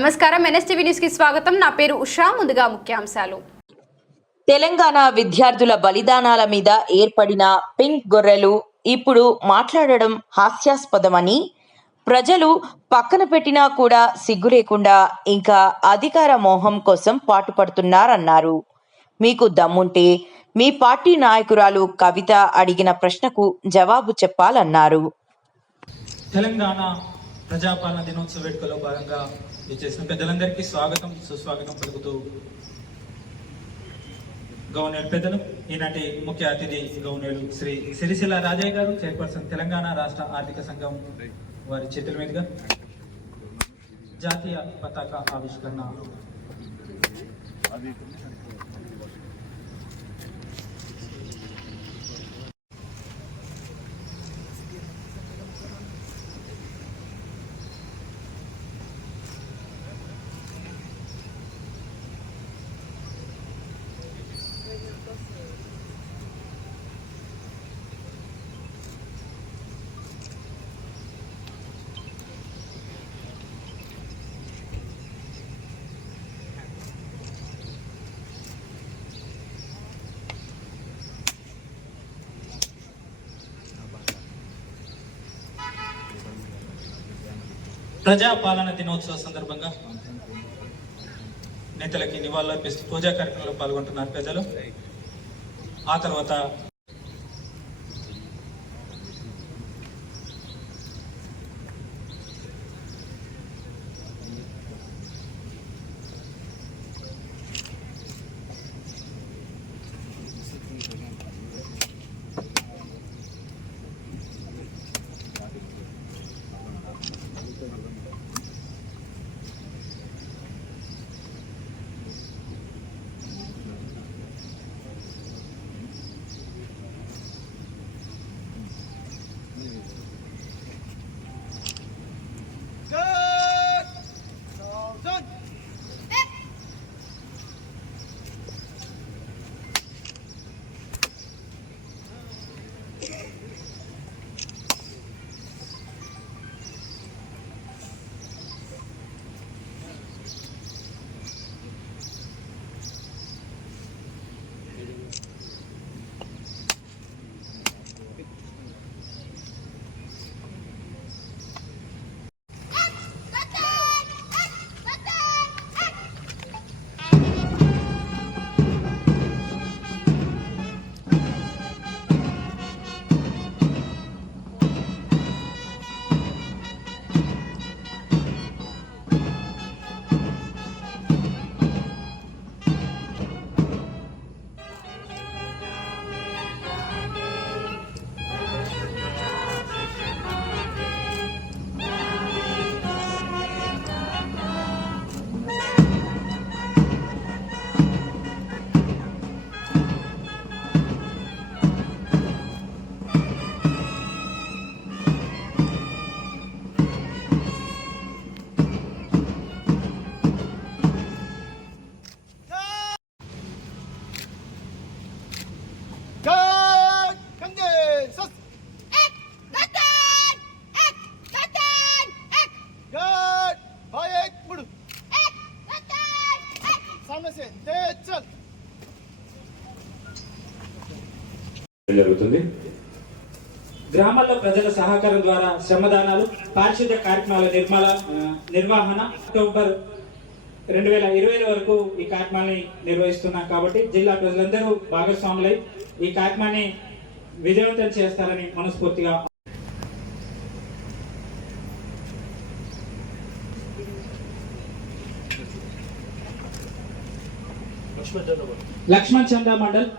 నమస్కారం, NSTV news కి స్వాగతం. నా పేరు ఉషా. ముందుగా ముఖ్యాంశాలు. తెలంగాణ విద్యార్థుల బలిదానాల మీద ఏర్పడిన పింక్ గొర్రెలు ఇప్పుడు మాట్లాడడం హాస్యాస్పదమని, ప్రజలు పక్కన పెట్టినా కూడా సిగ్గు లేకుండా ఇంకా అధికార మోహం కోసం పాటుపడుతున్నారన్నారు. మీకు దమ్ముంటే మీ పార్టీ నాయకురాలు కవిత అడిగిన ప్రశ్నకు జవాబు చెప్పాలన్నారు. తెలంగాణ ప్రజాపాలన దినోత్సవ వేడుకలో భాగంగా చేసిన పెద్దలందరికీ స్వాగతం సుస్వాగతం పలుకుతూ గవర్నర్ పెద్దలు, ఈనాటి ముఖ్య అతిథి గవర్నర్ శ్రీ సిరిసిల్ల రాజయ్య గారు, చైర్పర్సన్ తెలంగాణ రాష్ట్ర ఆర్థిక సంఘం వారి చేతుల మీదుగా జాతీయ పతాక ఆవిష్కరణ ప్రజాపాలన దినోత్సవ సందర్భంగా నేతలకి నివాళులర్పిస్తూ పూజా కార్యక్రమంలో పాల్గొంటున్నారు ప్రజలు. ఆ తర్వాత జరుగుతుంది. గ్రామాల్లో ప్రజల సహకారం ద్వారా శ్రమదానాలు, పారిశుద్ధ్య కార్యక్రమాల నిర్వహణ అక్టోబర్ 2020 వరకు ఈ కార్యక్రమాన్ని నిర్వహిస్తున్నాం. కాబట్టి జిల్లా ప్రజలందరూ భాగస్వాములై ఈ కార్యక్రమాన్ని విజయవంతం చేస్తారని మనస్ఫూర్తిగా లక్ష్మణ్ చందా మండల్,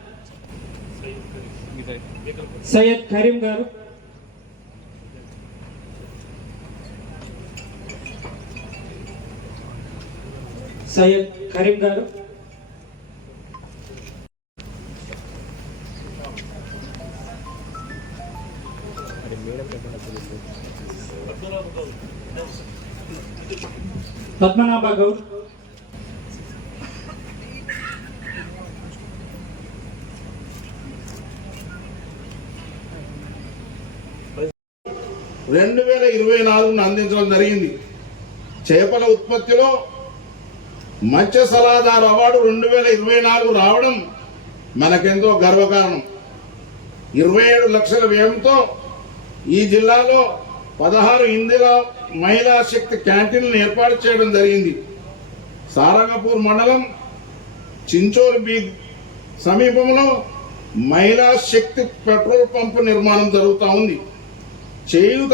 సయ్యద్ కరీం గారు, సయ్యద్ కరీం గారు, పద్మనాభ గౌడ్, రెండు 2024 అందించడం జరిగింది. చేపల ఉత్పత్తిలో మత్స్య సలహాదారు అవార్డు 2024 రావడం మనకెంతో గర్వకారణం. 27 లక్షల వ్యయంతో ఈ జిల్లాలో 16 ఇందిరా మహిళా శక్తి క్యాంటీన్లను ఏర్పాటు చేయడం జరిగింది. సారంగపూర్ మండలం చించోల్ బీగ్ సమీపంలో మహిళా శక్తి పెట్రోల్ పంపు నిర్మాణం జరుగుతూ ఉంది. చేయూత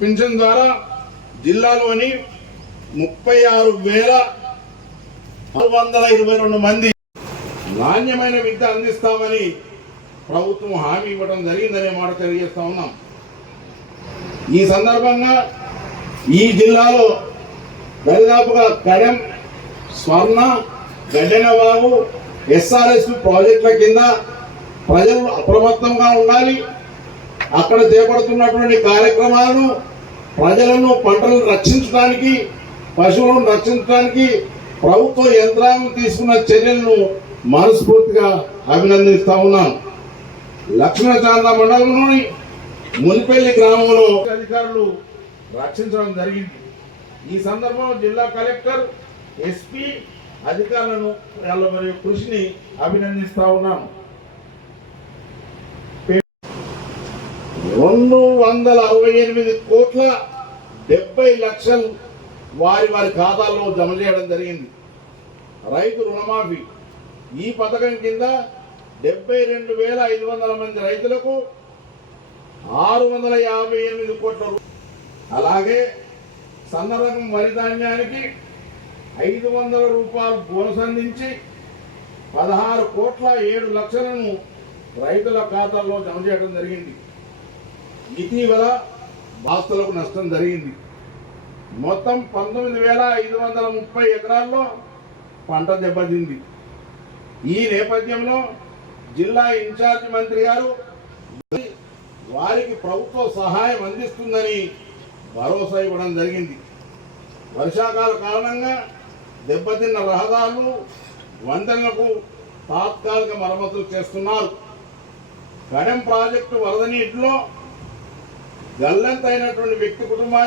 పెన్షన్ ద్వారా జిల్లాలోని 36,622 మంది నాణ్యమైన విద్య అందిస్తామని ప్రభుత్వం హామీ ఇవ్వడం జరిగిందనే మాట తెలియజేస్తా ఉన్నాం. ఈ సందర్భంగా ఈ జిల్లాలో దరిదాపుగా కడెం, స్వర్ణ, గడ్డెనబాబు, ఎస్ఆర్ఎస్ ప్రాజెక్టుల కింద ప్రజలు అప్రమత్తంగా ఉండాలి. అక్కడ చేపడుతున్నటువంటి కార్యక్రమాలను ప్రజలను, పంటలను రక్షించడానికి, పశువులను రక్షించడానికి ప్రభుత్వ యంత్రాంగం తీసుకున్న చర్యలను మనస్ఫూర్తిగా అభినందిస్తా ఉన్నాను. లక్ష్మణచాంద మండలంలోని మునిపల్లి గ్రామంలో అధికారులు రక్షించడం జరిగింది. ఈ సందర్భంలో జిల్లా కలెక్టర్, ఎస్పీ అధికారులను వాళ్ళ మరియు కృషిని అభినందిస్తా ఉన్నాను. 268 కోట్ల 70 లక్షలు వారి ఖాతాల్లో జమ చేయడం జరిగింది. రైతు రుణమాఫీ ఈ పథకం కింద 72,500 మంది రైతులకు 658 కోట్ల అలాగే సన్నరకం వరి ధాన్యానికి 500 రూపాయలు బోనస్ అందించి 16,07 లక్షలను రైతుల ఖాతాల్లో జమ చేయడం జరిగింది. ఇటీవల ఆస్తులకు నష్టం జరిగింది. మొత్తం 19,530 ఎకరాల్లో పంట దెబ్బతింది. ఈ నేపథ్యంలో జిల్లా ఇన్ఛార్జ్ మంత్రి గారు వారికి ప్రభుత్వ సహాయం అందిస్తుందని భరోసా ఇవ్వడం జరిగింది. వర్షాకాల కారణంగా దెబ్బతిన్న రహదారులు, వంతెనలకు తాత్కాలిక మరమ్మతులు చేస్తున్నారు. కడెం ప్రాజెక్టు వరద నీటిలో గల్లంతైనటువంటి వ్యక్తి కుటుంబాన్ని